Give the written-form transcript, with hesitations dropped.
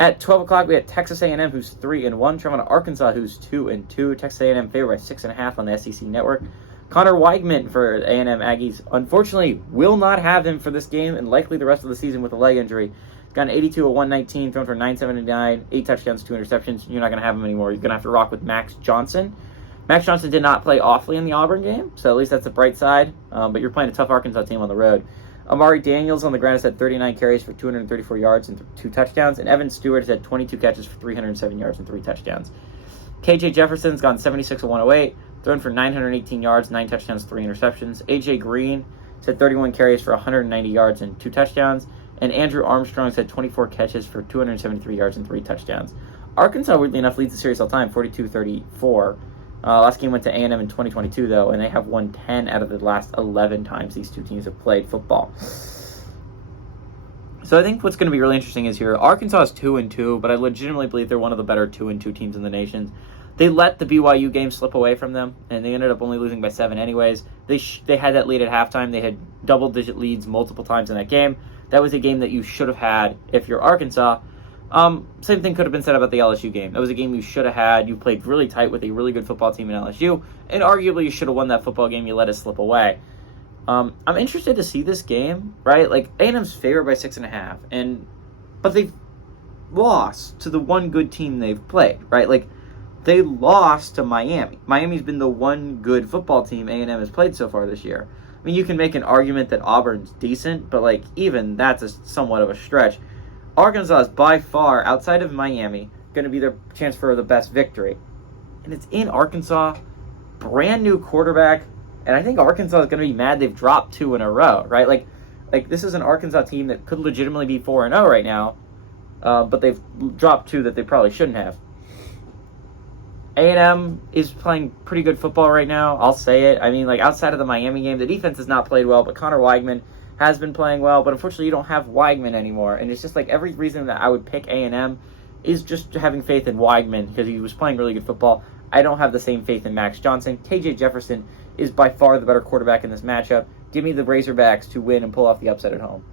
At 12 o'clock, we had Texas A&M, who's 3-1, traveling to Arkansas, who's 2-2. Texas A&M favored by 6.5 on the SEC Network. Connor Weigman for A&M Aggies, unfortunately, will not have him for this game and likely the rest of the season with a leg injury. Got an 82, a 119, thrown for 979, 8 touchdowns, 2 interceptions. You're not going to have him anymore. You're going to have to rock with Max Johnson. Max Johnson did not play awfully in the Auburn game, so at least that's a bright side. But you're playing a tough Arkansas team on the road. Amari Daniels on the ground has had 39 carries for 234 yards and 2 touchdowns. And Evan Stewart has had 22 catches for 307 yards and 3 touchdowns. KJ Jefferson's gone 76 of 108, thrown for 918 yards, 9 touchdowns, 3 interceptions. AJ Green has had 31 carries for 190 yards and 2 touchdowns. And Andrew Armstrong's had 24 catches for 273 yards and 3 touchdowns. Arkansas, weirdly enough, leads the series all time, 42-34. Last game went to A&M in 2022, though, and they have won 10 out of the last 11 times these two teams have played football. So I think what's going to be really interesting is here, Arkansas is 2-2, but I legitimately believe they're one of the better 2-2 teams in the nation. They let the BYU game slip away from them, and they ended up only losing by 7 anyways. They had that lead at halftime. They had double-digit leads multiple times in that game. That was a game that you should have had if you're Arkansas. Same thing could have been said about the LSU game. That was a game you should have had. You played really tight with a really good football team in LSU, and arguably you should have won that football game. You let it slip away. I'm interested to see this game, right? Like, A&M's favored by 6.5, but they've lost to the one good team they've played, right? Like, they lost to Miami. Miami's been the one good football team A&M has played so far this year. I mean, you can make an argument that Auburn's decent, but, like, even that's somewhat of a stretch. Arkansas is by far, outside of Miami, going to be their chance for the best victory. And it's in Arkansas, brand new quarterback, and I think Arkansas is going to be mad they've dropped 2 in a row, right? Like this is an Arkansas team that could legitimately be 4-0 right now, but they've dropped 2 that they probably shouldn't have. A&M is playing pretty good football right now, I'll say it. I mean, like, outside of the Miami game, the defense has not played well, but Connor Weigman has been playing well, but unfortunately you don't have Weigman anymore. And it's just like every reason that I would pick A&M is just having faith in Weigman because he was playing really good football. I don't have the same faith in Max Johnson. KJ Jefferson is by far the better quarterback in this matchup. Give me the Razorbacks to win and pull off the upset at home.